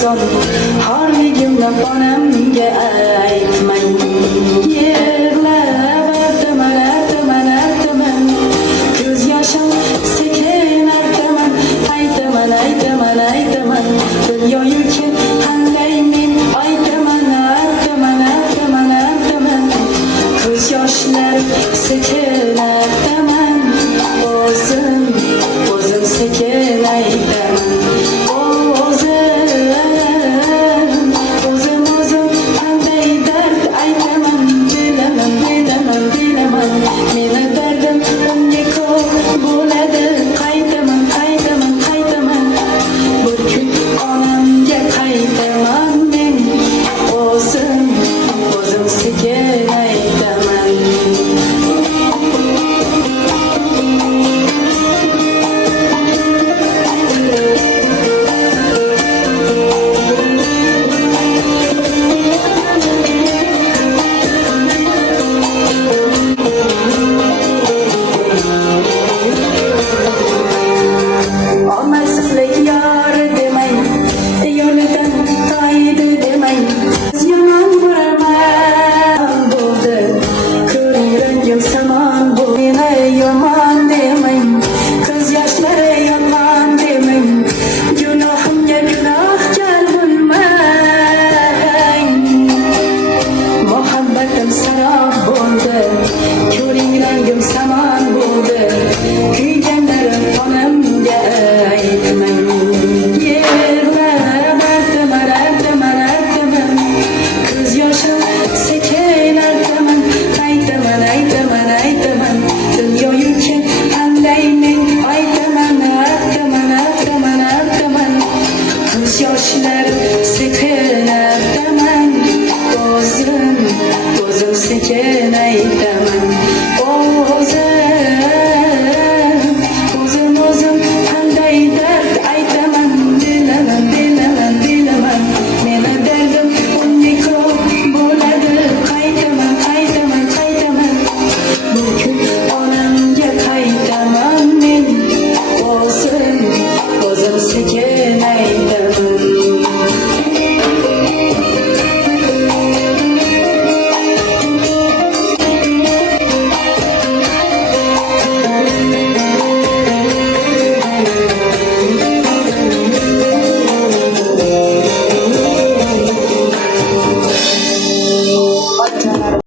arzon xorligimni onamga aytmang. Yig'lab artaman ko'z yoshim sekin artaman. Aytaman dunyoyiki qanday men aytaman ko'z yoshlarim sekin artaman. O'zim sekin aytaman. O'zim qanday dard aytaman. Bilaman meni dardim unga ko'p bo'ladi. Qaytaman bir kun onamga qaytaman men. O'zim sekin aytaman. Omadsizlik yor demang, yo'lidan toydi demang. Yomon bo'laman bo'ldi, ko'ring rangim samon bo'ldi. Meni yomon demang, ko'z yoshlari yomon demang. Gunohimga gunohkor bo'lmang. Muhabbatim sarob bo'ldi, ko'ring rangim samon bo'ldi. Kuyganlarim onamga aytmang. Yig'lab artaman ko'z yoshim sekin artaman. Aytaman dunyoyiki qanday men aytaman ko'z yoshlarim sekin artaman. O'zim sekin